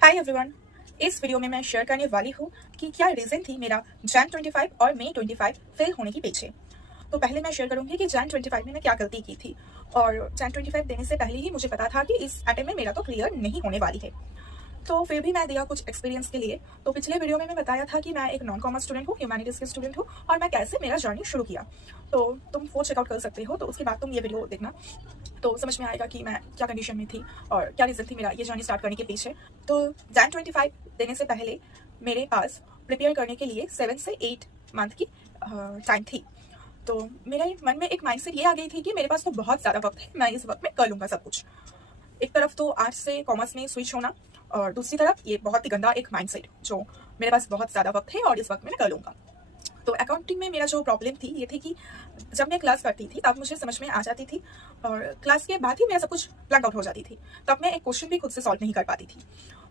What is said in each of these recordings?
Hi everyone. इस video में मैं शेयर करने वाली हूँ कि क्या रीज़न थी मेरा जैन 25 और मई 25 फेल होने के पीछे। तो पहले मैं शेयर करूँगी कि जैन 25 में मैं क्या गलती की थी। और जैन 25 देने से पहले ही मुझे पता था कि इस अटेम्प्ट में मेरा तो क्लियर नहीं होने वाली है, तो फिर भी मैं दिया कुछ एक्सपीरियंस के लिए। तो पिछले वीडियो में मैं बताया था कि मैं एक नॉन कॉमर्स स्टूडेंट हूँ, ह्यूमैनिटीज़ की स्टूडेंट हूँ, और मैं कैसे मेरा जर्नी शुरू किया। तो तुम वो चेकआउट कर सकते हो, तो उसके बाद तुम ये वीडियो देखना, तो समझ में आएगा कि मैं क्या कंडीशन में थी और क्या रीज़न थी मेरा ये जर्नी स्टार्ट करने के पीछे। तो जैन 25 देने से पहले मेरे पास प्रिपेयर करने के लिए 7 से 8 मंथ की टाइम थी। तो मेरे मन में एक माइंडसेट ये आ गई थी कि मेरे पास तो बहुत ज़्यादा वक्त है, मैं इस वक्त में कर लूँगा सब कुछ। एक तरफ तो आर्ट्स से कॉमर्स में स्विच होना, और दूसरी तरफ ये बहुत ही गंदा एक माइंडसेट जो मेरे पास बहुत ज़्यादा वक्त है और इस वक्त में मैं कर लूँगा। तो अकाउंटिंग में मेरा जो प्रॉब्लम थी ये थी कि जब मैं क्लास करती थी तब मुझे समझ में आ जाती थी, और क्लास के बाद ही मेरा सब कुछ ब्लैंक आउट हो जाती थी। तब मैं एक क्वेश्चन भी खुद से सॉल्व नहीं कर पाती थी।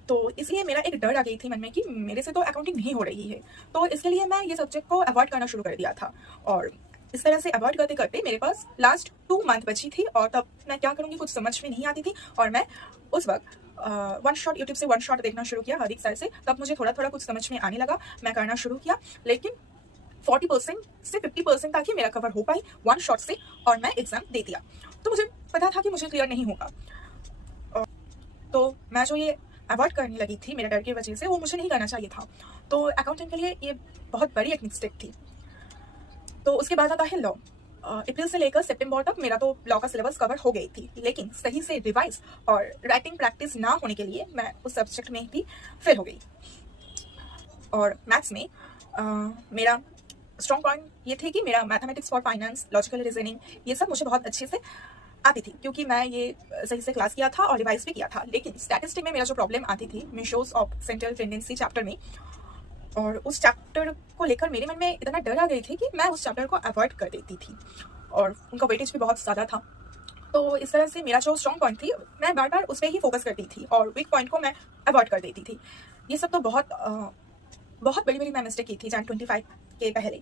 तो इसलिए मेरा एक डर आ गई थी मन में कि मेरे से तो अकाउंटिंग नहीं हो रही है। तो इसके लिए मैं ये सब्जेक्ट को अवॉइड करना शुरू कर दिया था, और इस तरह से अवॉइड करते करते मेरे पास लास्ट 2 मंथ बची थी, और तब मैं क्या करूँगी कुछ समझ में नहीं आती थी। और मैं उस वक्त वन शॉट यूट्यूब से वन शॉट देखना शुरू किया हर एक साइड से। तब मुझे थोड़ा थोड़ा कुछ समझ में आने लगा, मैं करना शुरू किया, लेकिन 40% से 50% तक ही मेरा कवर हो पाई वन शॉट से, और मैं एग्जाम दे दिया। तो मुझे पता था कि मुझे क्लियर नहीं होगा, तो मैं जो ये अवॉइड करने लगी थी मेरे डर की वजह से, वो मुझे नहीं करना चाहिए था। तो अकाउंटिंग के लिए ये बहुत बड़ी एक मिस्टेक थी। तो उसके बाद आता है लॉ। अप्रैल से लेकर सितंबर तक मेरा तो लॉ का सिलेबस कवर हो गई थी, लेकिन सही से रिवाइज और राइटिंग प्रैक्टिस ना होने के लिए मैं उस सब्जेक्ट में भी फेल हो गई। और मैथ्स में मेरा स्ट्रॉन्ग पॉइंट ये थे कि मेरा mathematics for finance, logical reasoning, ये सब मुझे बहुत अच्छे से आती थी, क्योंकि मैं ये सही से क्लास किया था और रिवाइज भी किया था। लेकिन स्टैटिस्टिक में मेरा जो प्रॉब्लम आती थी measures of central tendency chapter में, और उस चैप्टर को लेकर मेरे मन में इतना डर आ गई थी कि मैं उस चैप्टर को अवॉइड कर देती थी, और उनका वेटेज भी बहुत ज़्यादा था। तो इस तरह से मेरा जो स्ट्रॉन्ग पॉइंट थी मैं बार बार उस पर ही फोकस करती थी, और वीक पॉइंट को मैं अवॉइड कर देती थी। ये सब तो बहुत बड़ी बड़ी मैं मिस्टेक की थी जैन 25 के पहले।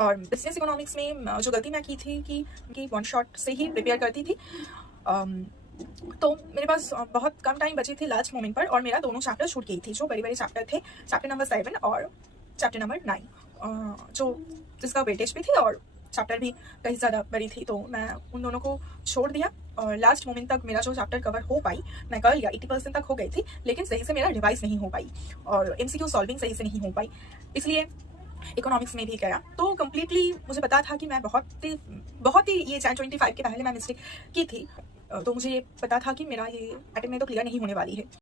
और बिजनेस इकोनॉमिक्स में जो गलती मैं की थी कि वन शॉट से ही प्रिपेयर करती थी। तो मेरे पास बहुत कम टाइम बची थी लास्ट मोमेंट पर, और मेरा दोनों चैप्टर छूट गई थी जो बड़े बड़े चैप्टर थे, चैप्टर नंबर 7 और चैप्टर नंबर 9, जो जिसका वेटेज भी थी और चैप्टर भी कहीं ज़्यादा बड़ी थी। तो मैं उन दोनों को छोड़ दिया, और लास्ट मोमेंट तक मेरा जो चैप्टर कवर हो पाई मैं कर लिया, 80% तक हो गई थी, लेकिन सही से मेरा रिवाइज नहीं हो पाई और MCQ सॉल्विंग सही से नहीं हो पाई। इसलिए इकोनॉमिक्स में भी गया। तो कम्प्लीटली मुझे पता था कि मैं बहुत ही ये जैन 25 के पहले मैं मिस्टेक की थी। तो मुझे ये पता था कि मेरा ये अटेम्प्ट में तो क्लियर नहीं होने वाली है।